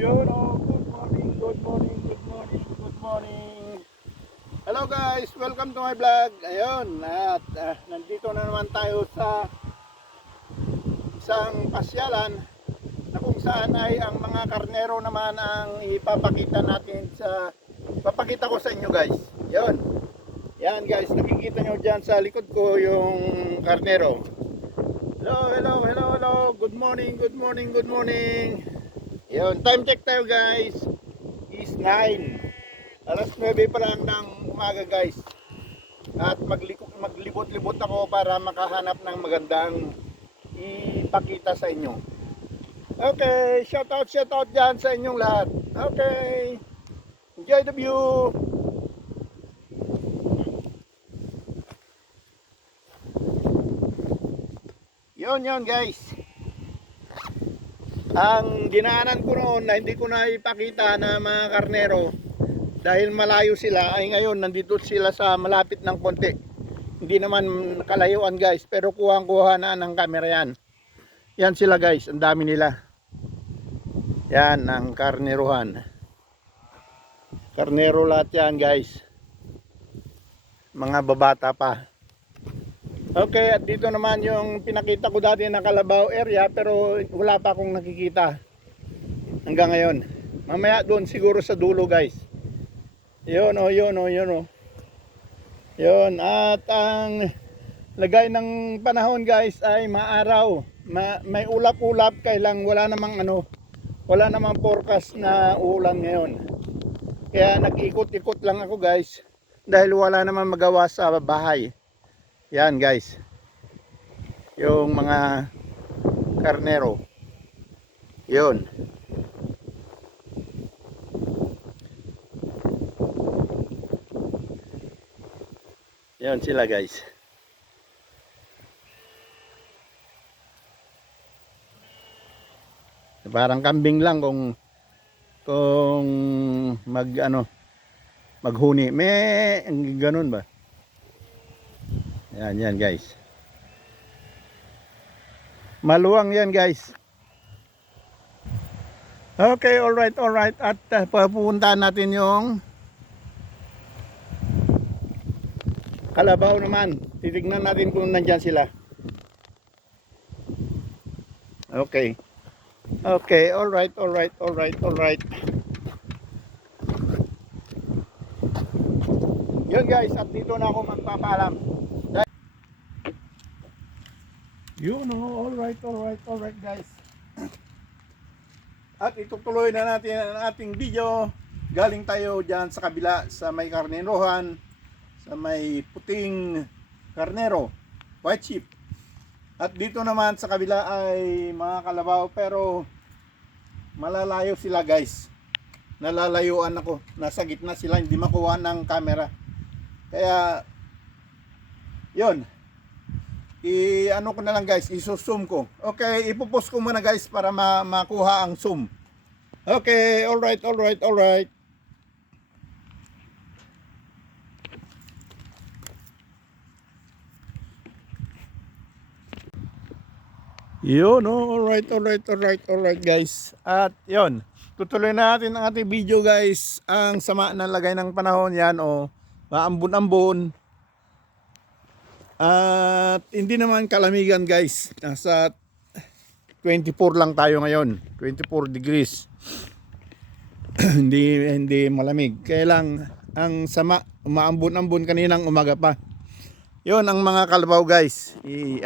Yun, oh, good morning, good morning, good morning, good morning. Hello guys, welcome to my vlog. Ayun, at nandito na naman tayo sa isang pasyalan na kung saan ay ang mga karnero naman ang papakita ko sa inyo guys. Yun, yan guys, nakikita nyo dyan sa likod ko yung karnero. Hello, hello, hello, hello, good morning, good morning, good morning. Yun, time check tayo guys, is 9. Alas 9 pa lang ng umaga guys. At maglibot-libot ako para makahanap ng magandang ipakita sa inyo. Okay, shout out dyan sa inyong lahat. Okay, enjoy the view. Yun guys. Ang dinaanan ko noon na hindi ko na ipakita na mga karnero dahil malayo sila, ay ngayon nandito sila sa malapit ng konti. Hindi naman kalayuan guys, pero kuhang-kuha na ng camera yan. Yan sila guys, ang dami nila. Yan ang karneruhan. Karnero lahat yan guys. Mga babata pa. Okay, at dito naman yung pinakita ko dati na Kalabaw area, pero wala pa akong nakikita hanggang ngayon. Mamaya doon siguro sa dulo guys. Yun o, yun o, yun o. Yun, at ang lagay ng panahon guys ay maaraw. May ulap-ulap, kailang wala namang forecast na ulan ngayon. Kaya nag-ikot-ikot lang ako guys dahil wala namang magawa sa bahay. Yan guys, yung mga karnero. Yun. Yun sila guys. Parang kambing lang kung maghuni. May ganun ba? Yan guys. Maluwang yan guys. Okay, alright. At papuntahan natin yung Kalabaw naman. Titignan natin kung nandyan sila. Okay. Okay, alright. Yun guys, at dito na ako magpapaalam. Yun, alright guys. At itutuloy na natin ang ating video. Galing tayo dyan sa kabila, sa may karnerohan, sa may puting karnero, white sheep. At dito naman sa kabila ay mga kalabaw, pero malalayo sila guys. Nalalayuan ako, nasa gitna sila, hindi makuha ng camera. Kaya yun, ano ko na lang guys, iso-zoom ko. Okay, ipopost ko muna guys para makuha ang zoom. Okay, alright. Yun, oh, alright guys. At yun, tutuloy na natin ang ating video guys. Ang sama ng lagay ng panahon yan, oh, maambon-ambon. At hindi naman kalamigan guys. Nasa 24 lang tayo ngayon. 24 degrees. hindi malamig. Kaya lang ang sama, umaambon-ambon kaninang umaga pa. Yun ang mga kalabaw guys.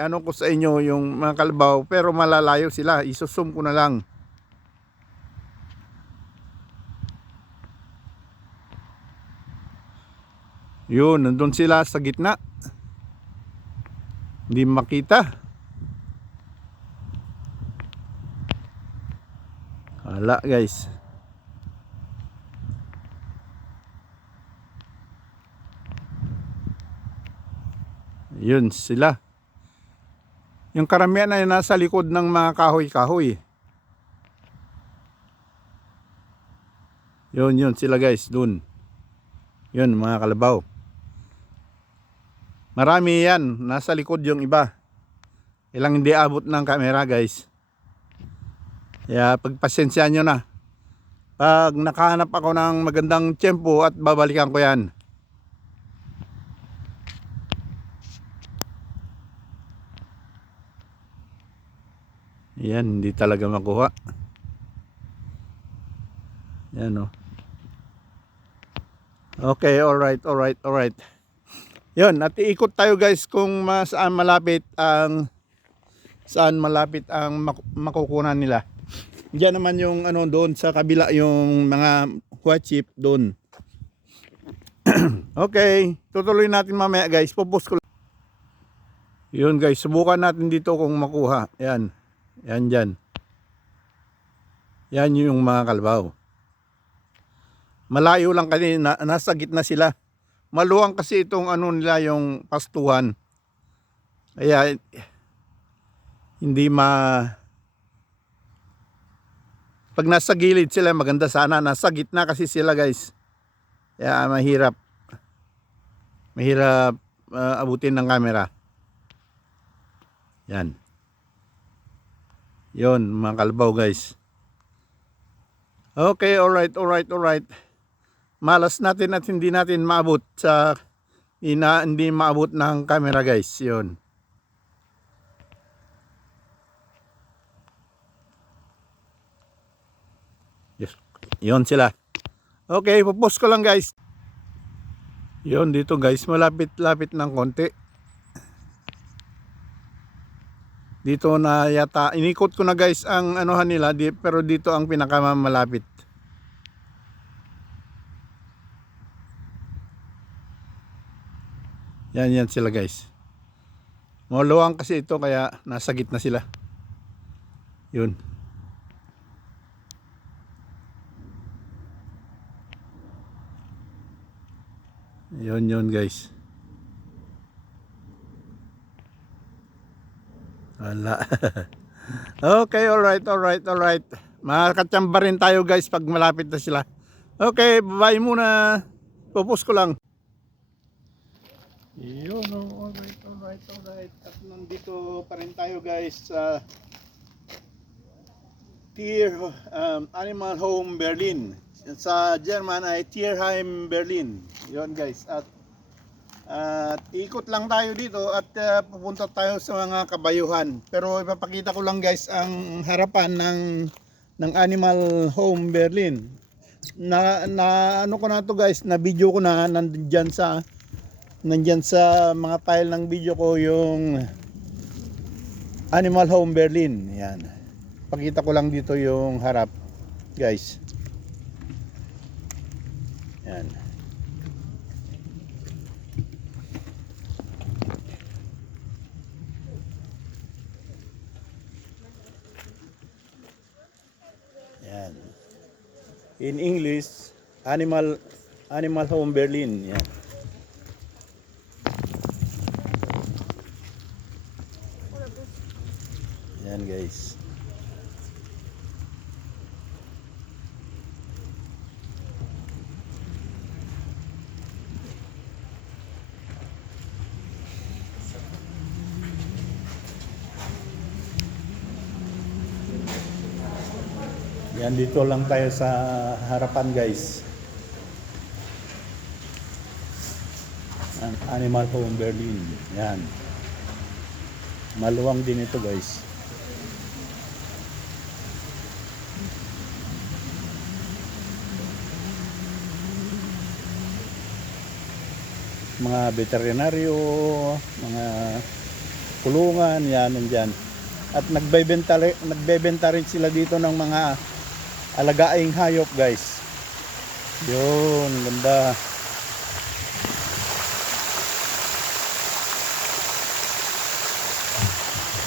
Ano ko sa inyo yung mga kalabaw, pero malalayo sila. Isusum ko na lang. Yun, nandun sila sa gitna. Hindi makita. Wala guys. Yun sila. Yung karamihan ay nasa likod ng mga kahoy-kahoy. Yun sila guys, dun. Yun mga kalabaw. Marami yan, nasa likod yung iba. Ilang hindi abot ng camera guys. Kaya pagpasensya nyo na. Pag nakahanap ako ng magandang tiyempo at babalikan ko yan. Yan, hindi talaga makuha. Yan o. Okay, alright. Yun, at iikot tayo guys kung saan malapit ang makukunan nila. Diyan naman yung ano doon sa kabila yung mga white chip doon. Okay, tutuloy natin mamaya guys. Pupus ko. Yun guys, subukan natin dito kung makuha. Yan. Yan dyan. Yan yung mga kalabaw. Malayo lang kasi nasa gitna sila. Maluwang kasi itong ano nila yung pastuhan. Kaya hindi pag nasa gilid sila maganda sana. Nasa gitna kasi sila guys. Kaya mahirap abutin ng camera. Yan. Yon mga kalabaw guys. Okay, alright. Malas natin at hindi natin maabot sa hindi maabot ng camera guys. Yon. Yes. Yon sila. Okay, pupost ko lang guys. Yon dito guys, malapit-lapit ng konti. Dito na yata, inikot ko na guys ang anuhan nila, pero dito ang pinakamalapit. Yan sila guys. Maluwang kasi ito kaya nasa gitna sila. Yun. Yun guys. Wala. Okay, alright. Makakatsamba rin tayo guys pag malapit na sila. Okay, bye muna. Pupus ko lang. Yun, alright. At nandito pa rin tayo guys sa Animal Home Berlin. Sa German ay Tierheim Berlin. Yun guys. At ikot lang tayo dito at pupunta tayo sa mga kabayuhan. Pero ipapakita ko lang guys ang harapan ng Animal Home Berlin. Ano ko na to guys, na video ko na nandyan sa mga file ng video ko yung Animal Home Berlin. Yan. Pakita ko lang dito yung harap guys. Yan. Yan. In English, Animal Home Berlin. Yan. Yan guys. Yan, dito lang tayo sa harapan guys. Animal Home Berlin. Yan. Maluwang din ito guys. Mga veterinaryo, mga kulungan, yan nandyan. At nagbebenta rin sila dito ng mga alagaing hayop guys. Yun, ganda.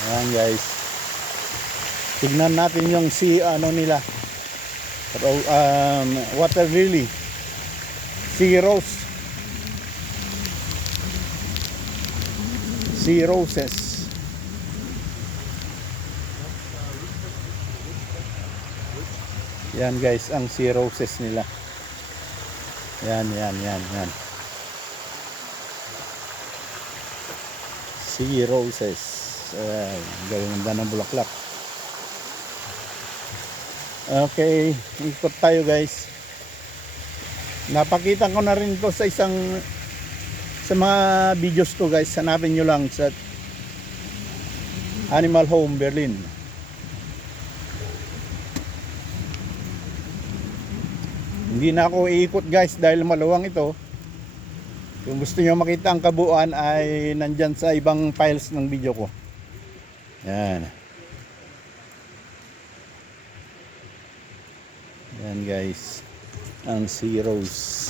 Ayan guys. Tignan natin yung nila. Water lily. Sea rose. Sea roses. Yan guys, ang sea roses nila. Yan. Sea roses. Ganda ng bulaklak. Okay, ikot tayo guys. Napakita ko na rin to sa mga videos ko guys. Hanapin nyo lang sa Animal Home Berlin. Hindi na ako iikot guys dahil maluwang ito. Kung gusto nyo makita ang kabuuan ay nandyan sa ibang files ng video ko. Yan. Yan guys. Ang zeros.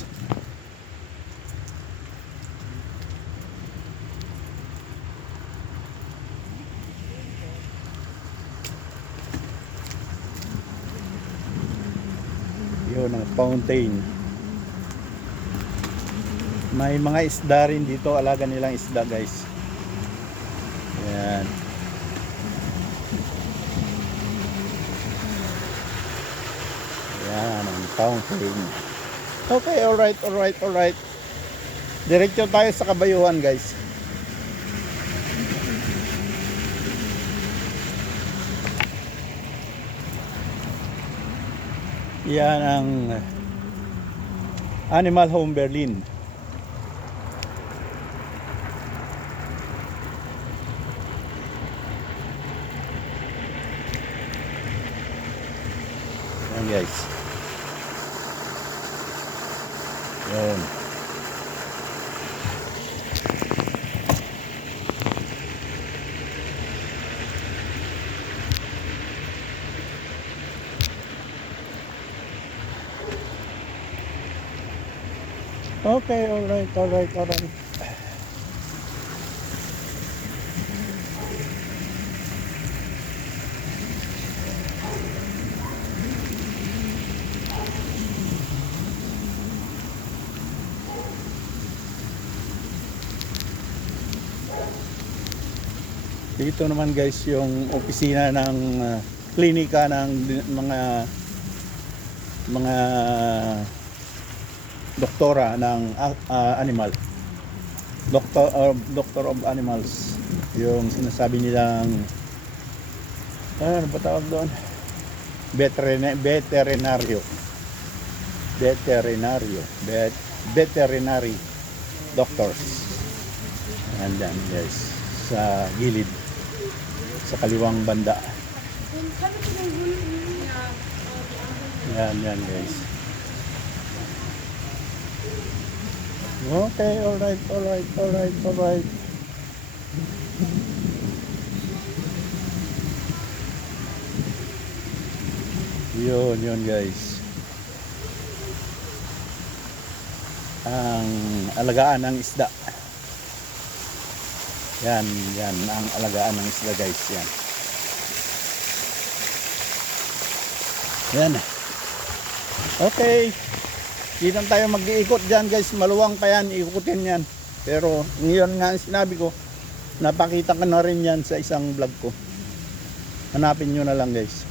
Yun ang fountain. May mga isda rin dito, alaga nilang isda guys. Ayan. Ayan ang fountain. Okay, alright. Diretso tayo sa kabayuhan guys. Yan ang Animal Home Berlin. Yan guys. Yan. Okay, alright. Dito naman guys yung opisina ng klinika ng mga doktora ng animal. Doctor of animals. Yung sinasabi nilang ano ba tawag doon? Veterinary doctors. Andyan guys sa gilid sa kaliwang banda. Yan guys. Okay, alright. Yun guys. Ang alagaan ng isda. Yan ang alagaan ng isda guys. Yan. Okay. Di na tayo mag-iikot dyan guys. Maluwang pa yan. Ikutin yan. Pero ngayon nga sinabi ko, napakita ko na rin yan sa isang vlog ko. Hanapin nyo na lang guys.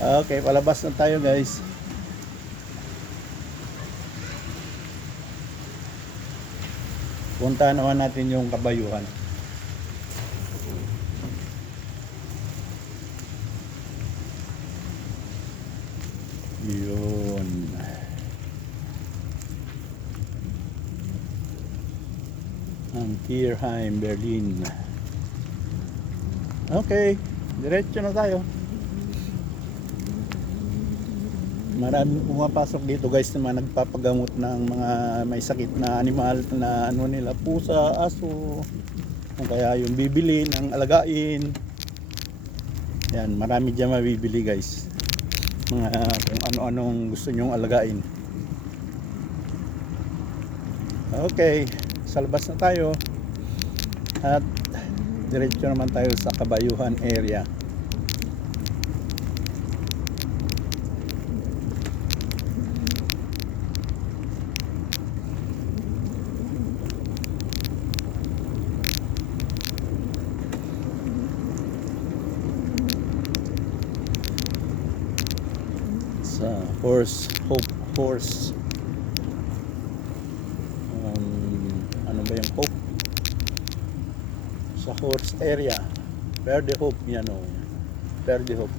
Okay, palabas na tayo guys. Punta naman natin yung kabayuhan. Yun. Ang Tierheim, Berlin. Okay, diretso na tayo. Maraming pumapasok dito guys na nagpapagamot ng mga may sakit na animal na ano nila, pusa, aso, o kaya yung bibili ng alagain. Yan, marami dyan mabibili guys. Mga kung ano-anong gusto nyong alagain. Okay, sa labas na tayo. At diretso naman tayo sa kabayuhan area. Sa horse ano ba yung Hope sa horse area, Verde Hope yan o. Verde Hope.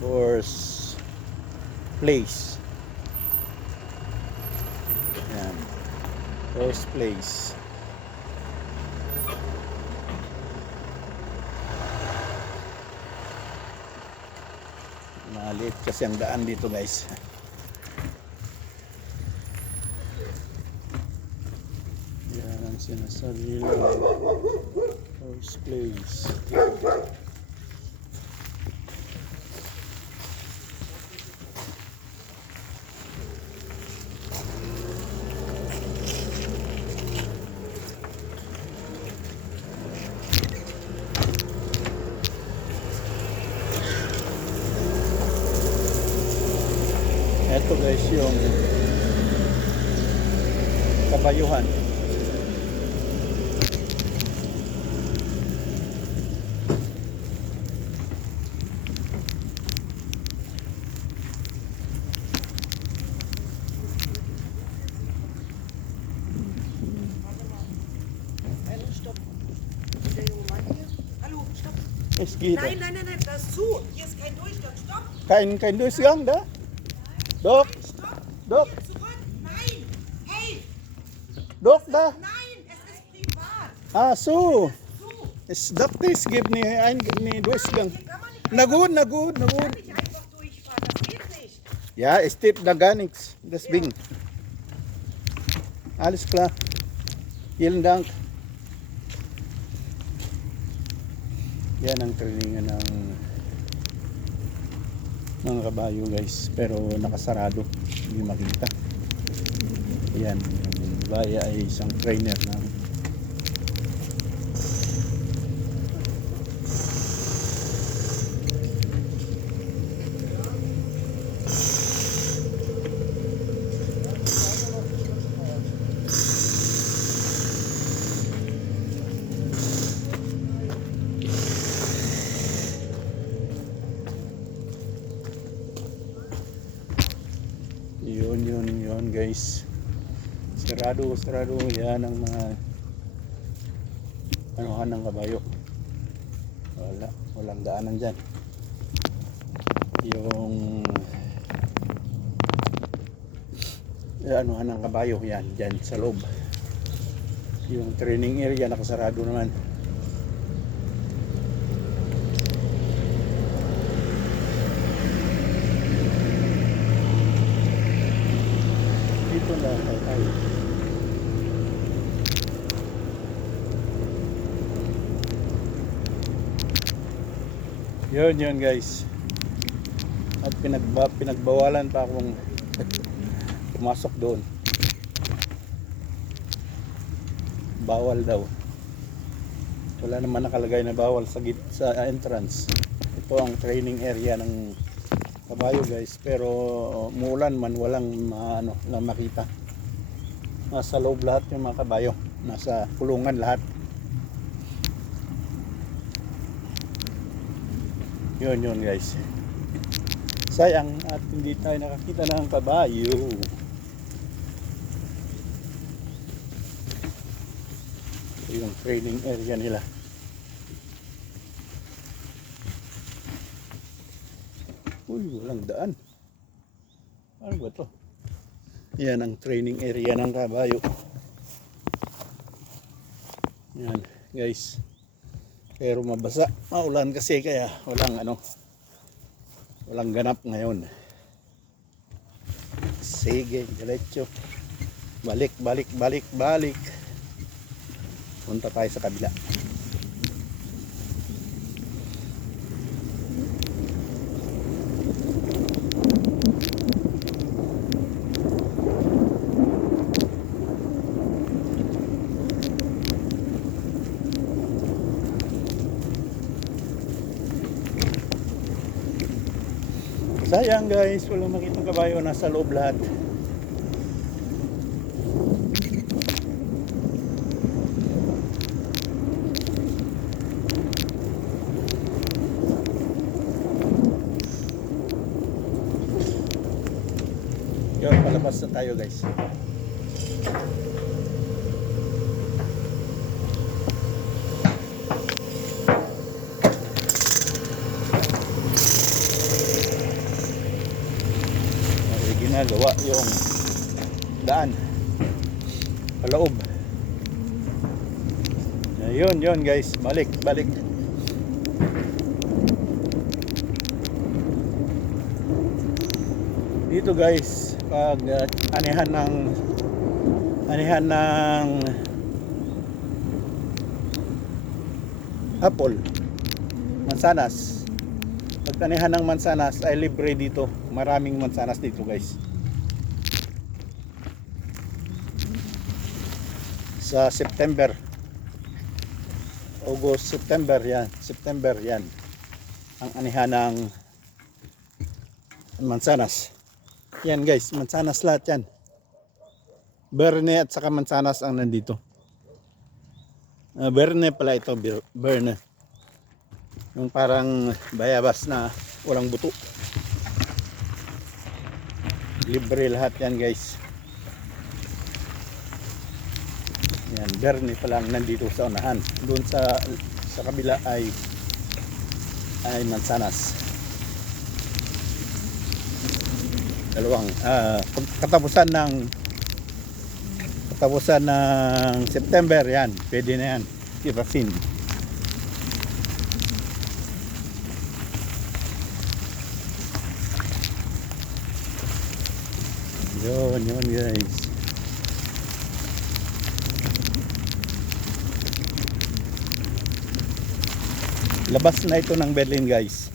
Horse place. Yan. Horse place. Maliit kasi ang daan dito, guys. Yan ang sinasabi nila. Horse place. Ito guys yung kabayuhan. Hallo, stopp. Der junge Mann hier. Hallo, stopp. Es geht. Nein, nein, nein, nein, das ist zu. Hier ist kein Durchgang. Stopp. Kein Durchgang da? Dok, Stopp. Dok, Hier zurück. Nein. Hey. Dok da. Nein, es ist privat. Ah, so. Zu. Es Doktis gibt ni Durchgang. Hier kann man nicht, Na gut, na gut, na kann gut. nicht einfach durchfahren. Das geht nicht. Ja, es steht da gar nichts. Deswegen. Alles klar. Vielen Dank. Yan ang trainingan ng mga kabayo, guys. Pero nakasarado. Hindi makita. Yan. Yung baya ay isang trainer ng yun guys. Sarado yan ang mga anuhan ng kabayo. Walang daanan dyan. Yung anuhan ng kabayo yan dyan sa loob. Yung training area nakasarado naman. Dito lang tayo. Yun guys. At pinagbawalan pa akong pumasok doon. Bawal daw. Wala naman nakalagay na bawal sa entrance. Ito ang training area ng kabayo guys, pero umuulan man walang na makita. Nasa loob lahat yung mga kabayo, nasa kulungan lahat. Yun guys. Sayang at hindi tayo nakakita ng kabayo. Ito yung training area nila. Uy, walang daan. Ano ba to? Yan ang training area ng kabayo. Yan guys. Pero mabasa. Maulan kasi kaya walang ganap ngayon. Sige, diretso. Balik. Punta tayo sa kabila. Sayang guys, walang makitang kabayo, nasa loob lahat. Yun, palabas na tayo guys. ginagawa yung daan paloob. Yun guys, balik dito guys. Pag anihan ng apple, mansanas, pag anihan ng mansanas ay libre dito. Maraming mansanas dito guys. Sa September, August, September yan ang anihan ng mansanas. Yan guys, mansanas lahat yan. Berne at saka mansanas ang nandito. Berne pala ito, Berne. Yung parang bayabas na walang buto. Libre lahat yan guys. Yan, Berne pala ang nandito sa unahan. Doon sa kabila ay mansanas. Dalawang katapusan ng September yan, pwede na yan i-vaccine. Yun guys. Labas na ito ng Berlin guys.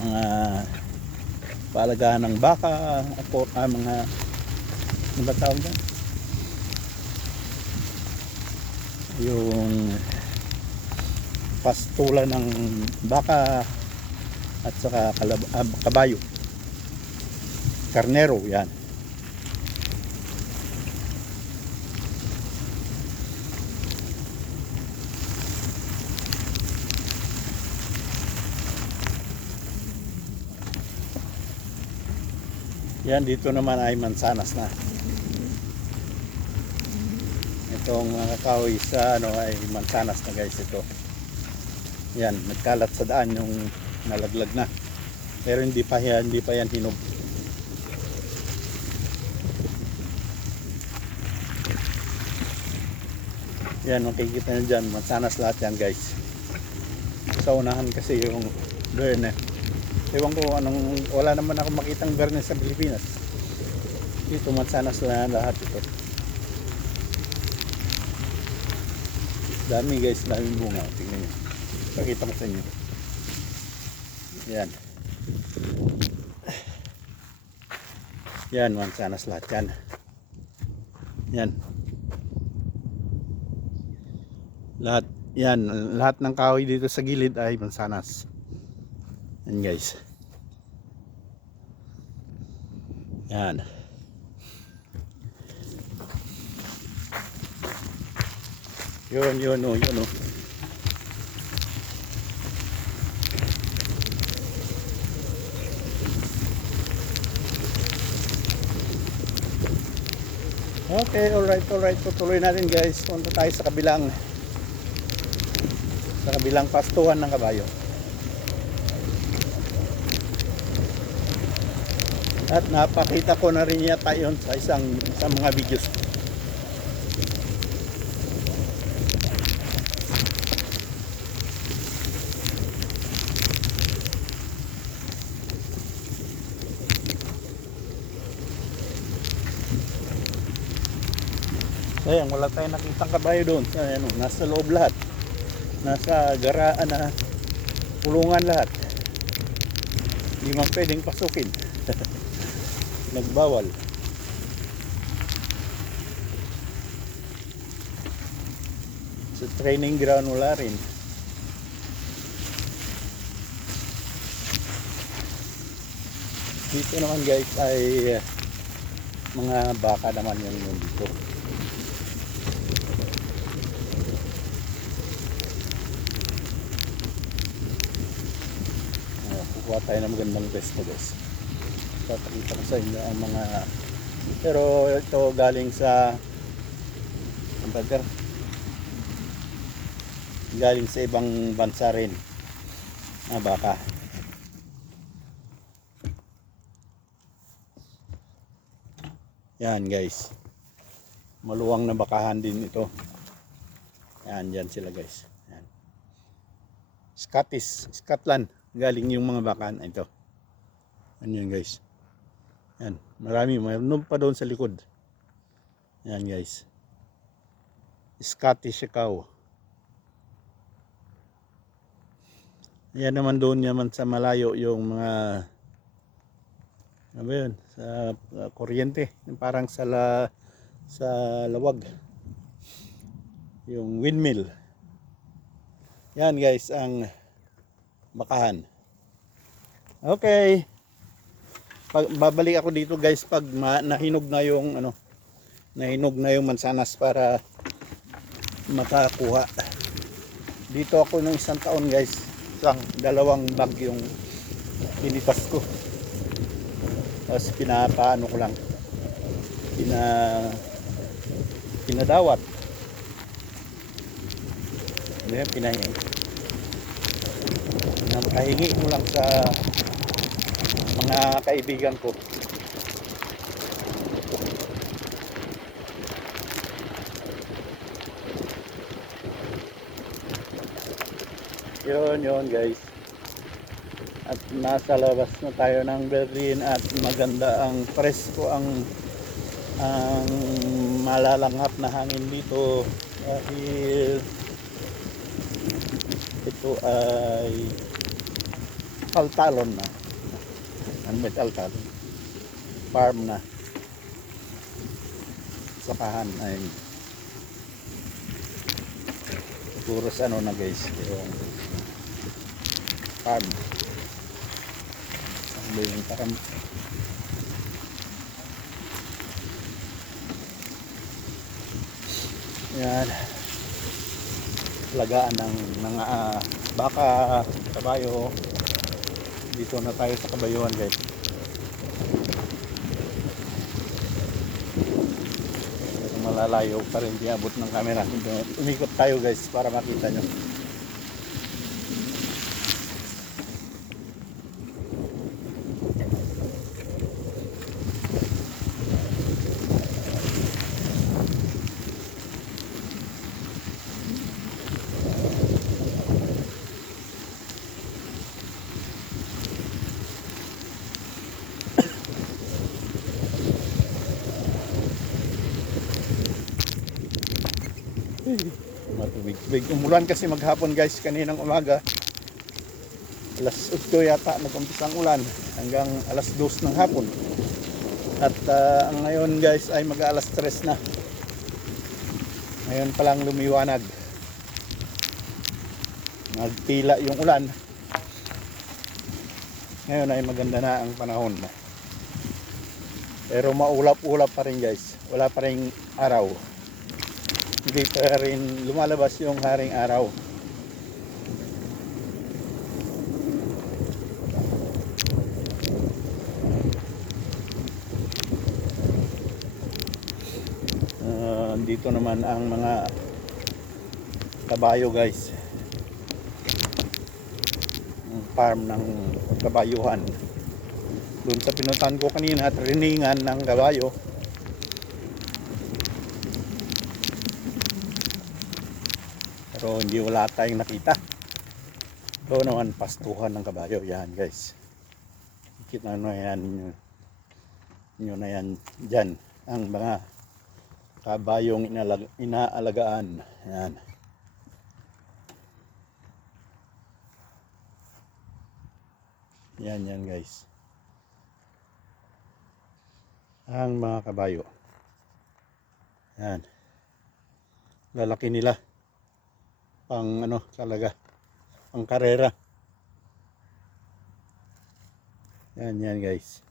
Mga paalagaan ng baka, mga ano ba tawag dyan? Yung pastulan ng baka at saka kabayo, karnero, yan. Yan, dito naman ay mansanas na. Itong kahoy sa ay mansanas na guys ito. Yan, nagkalat sa daan yung nalaglag na. Pero hindi pa yan hinog. Yan, makikita nyo dyan, mansanas lahat yan guys. Sa unahan kasi yung Berne. Ewan ko wala naman ako makitang Berne sa Pilipinas. Dito mansanas na lahat ito. Dami guys, daming bunga. Tingnan nyo. Pakita ko sa inyo. Yan. Yan, mansanas lahat yan. Yan. Lahat ng kahoy dito sa gilid ay mansanas. Yan guys. Yan. Yun oh. Okay, alright. Tutuloy natin guys. Punta tayo sa kabilang pastuhan ng kabayo. At napakita ko na rin yata yun sa mga videos. Ayan, wala tayong nakitang kabayo doon. Nasa loob lahat. Nasa garaan na kulungan lahat. Hindi man pwedeng pasukin. Nagbawal. Sa training ground wala rin. Dito naman guys ay mga baka naman yung dito. Kukuha tayo ng magandang pesto guys. Papakita ko sa inyo ang mga, pero ito galing sa galing sa ibang bansa rin na baka. Yan guys, maluwang na bakahan din ito. Yan, dyan sila guys. Yan. Scotland, galing yung mga bakahan ito. Yan guys. Yan, marami, mayroon pa doon sa likod. Yan guys, Scottish cow. Yan naman doon naman sa malayo yung mga ano ba yun, sa kuryente, parang sa lawag, yung windmill. Yan guys ang bakahan. Okay, babalik ako dito guys pag nahinog na yung mansanas para makakuha. Dito ako ng 1 taon guys, 2 bag yung pinitas ko. Tapos pinapaano ko lang, pinadawat. Ayan, nakahingi ko lang sa mga kaibigan ko. Yun guys. At nasa labas na tayo ng Berlin at maganda ang presko ang malalanghap na hangin dito dahil ito ay taltalon na. Ano ba taltalon? Farm na. Sakahan ay puros ano na guys, yung farm. Yung farm. Yan. Lagaan ng mga baka, kabayo. Dito na tayo sa kabayuhan guys. Malalayo pa rin di abot ng camera. Umikot tayo guys para makita nyo. Matubig. Umulan kasi maghapon guys, kaninang umaga. Alas 8 yata nag-umpisa ang ulan hanggang alas 2 ng hapon. At ngayon guys ay mag-alas 3 na. Ngayon pa lang lumiwanag. Nagtila yung ulan. Ngayon ay maganda na ang panahon. Pero maulap-ulap pa rin guys. Wala pa rin araw. Hindi pa rin lumalabas yung haring araw. Dito naman ang mga kabayo guys. Ang farm ng kabayuhan. Doon sa pinuntahan ko kanina, trainingan ng kabayo. Pero hindi wala tayong nakita. Ito naman pastuhan ng kabayo. Yan guys. Kita na yan. Nyo na yan dyan. Ang mga kabayong inaalagaan. Yan. Yan guys. Ang mga kabayo. Yan. Lalaki nila. Pang ano talaga, pang karera. Yan guys.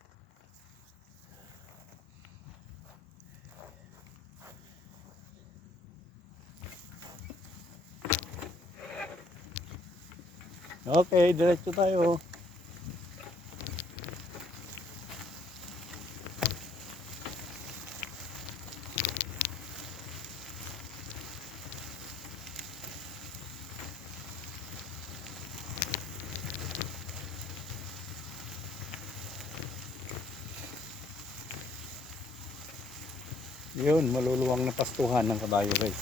Okay, diretso tayo. Yun, maluluwang na pastuhan ng kabayo guys.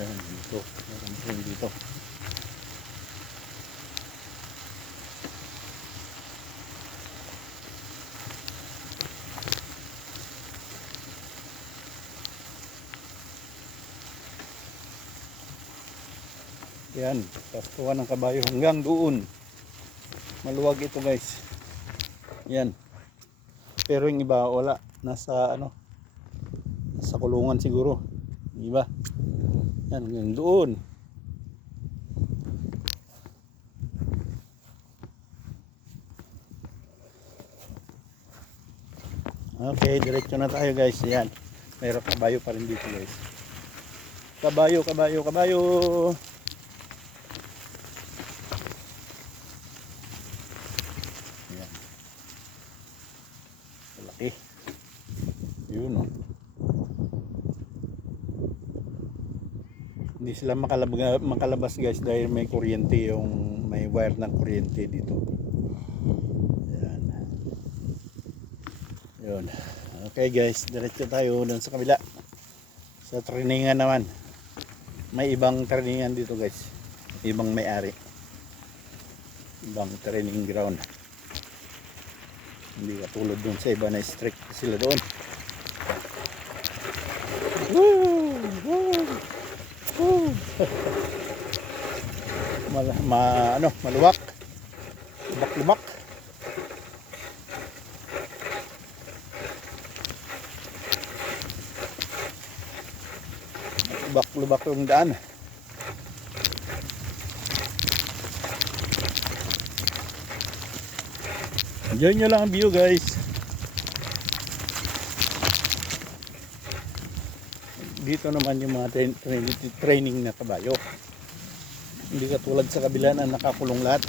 Yan, dito. Meron din dito. Yan, pastuhan ng kabayo hanggang doon. Maluwag ito guys. Yan. Pero yung iba wala. Nasa ano? Nasa kulungan siguro. Yung iba. Yan, hanggang doon. Okay, diretso na tayo guys. Yan. Mayroon kabayo pa rin dito guys. Kabayo, kabayo, kabayo. Yan. Malaki. Yun oh. Hindi sila makalabas guys dahil may kuryente, yung may wire ng kuryente dito. Yan. Yun. Okay guys, diretso tayo doon sa kabila. Sa trainingan naman. May ibang trainingan dito guys. Ibang may-ari. Ibang training ground. Hindi katulad doon sa iba na strict sila doon. Woo! Woo! Woo! Maluwak. Lubak-lubak. Lubak-lubak yung daan. Enjoy nyo lang ang view guys. Dito naman yung mga training na kabayo. Hindi katulad sa kabila na nakakulong lahat.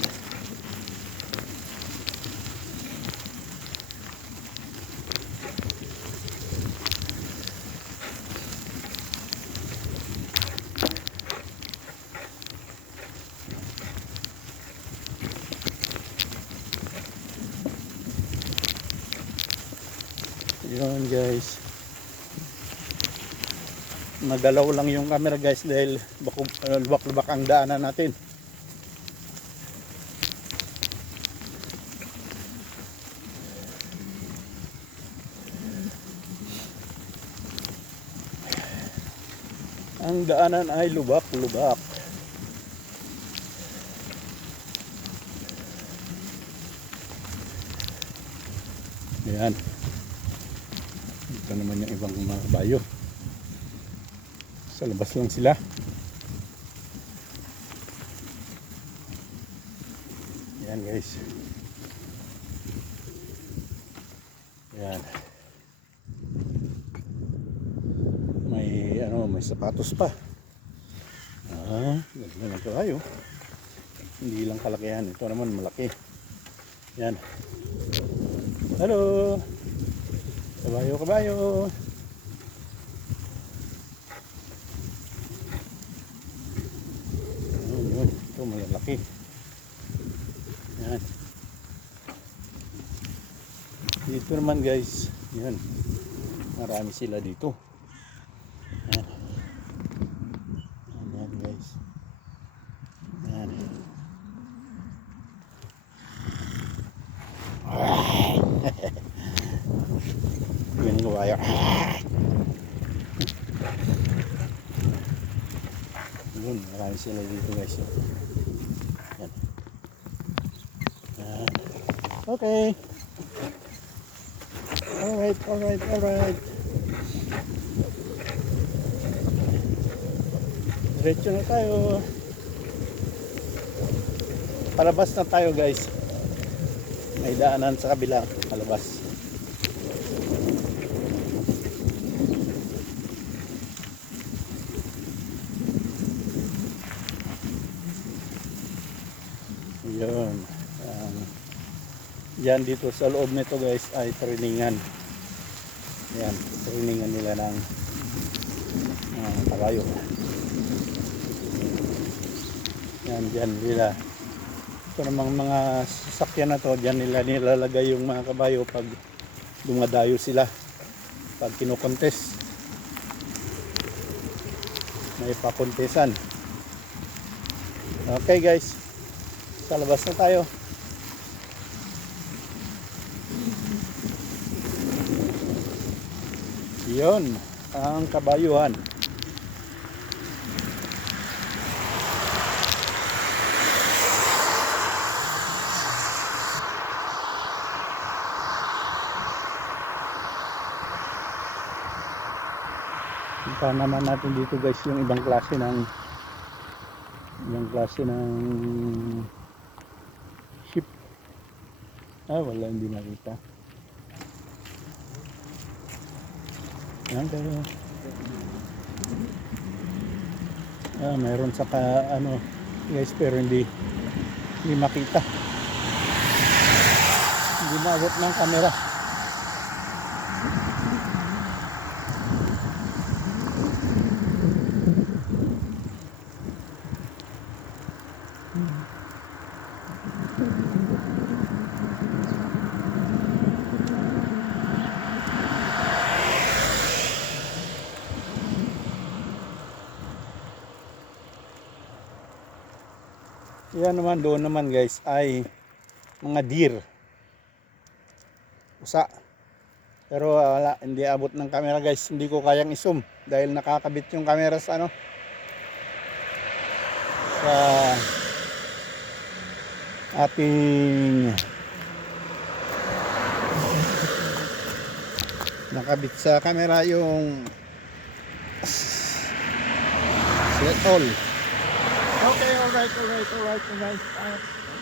Yun guys. Nagalaw lang yung camera guys dahil lubak-lubak ang daanan natin. Ang daanan ay lubak-lubak. Ayan. Ito naman yung ibang mga kabayo. Sa labas lang sila. Ayan guys. Ayan. May sapatos pa. Ganda ng kabayo. Hindi lang kalakihan. Ito naman malaki. Ayan. Hello. Kabayo, kabayo. Yun. Ito malalaki. Yan. Dito naman guys. Yan. Marami sila dito. Yan. Yan guys. Yan. Yan kabayo. Yun, marami sila dito guys. Yan. Yan. Okay. Alright. Diretso na tayo. Palabas na tayo guys. May daanan sa kabila. Palabas. Yun. Yan dito sa loob nito guys ay trainingan. Yan, trainingan nila ng kabayo. Yan, dyan nila. Ito namang mga sasakyan na to, dyan nila nilalagay yung mga kabayo pag dumadayo sila. Pag kinukontes. May pakontesan. Okay guys, sa labas na tayo. Yun, ang kabayuhan. Punta naman natin dito guys yung ibang klase ng ship. Wala, hindi nakita. Yan, pero mayroon sa ano guys, pero hindi makita, hindi maabot ng camera. Yan naman, doon naman guys ay mga deer, usa, pero wala, hindi abot ng camera guys, hindi ko kayang i-zoom dahil nakakabit yung camera sa ano, sa ating nakabit sa camera yung set all. Okay, alright.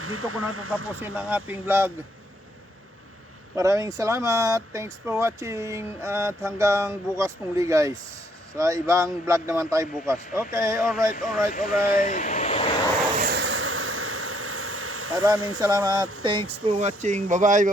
Dito ko na tatapusin ang ating vlog. Maraming salamat. Thanks for watching. At hanggang bukas muli guys. Sa ibang vlog naman tayo bukas. Okay, alright. Maraming salamat. Thanks for watching. Bye-bye.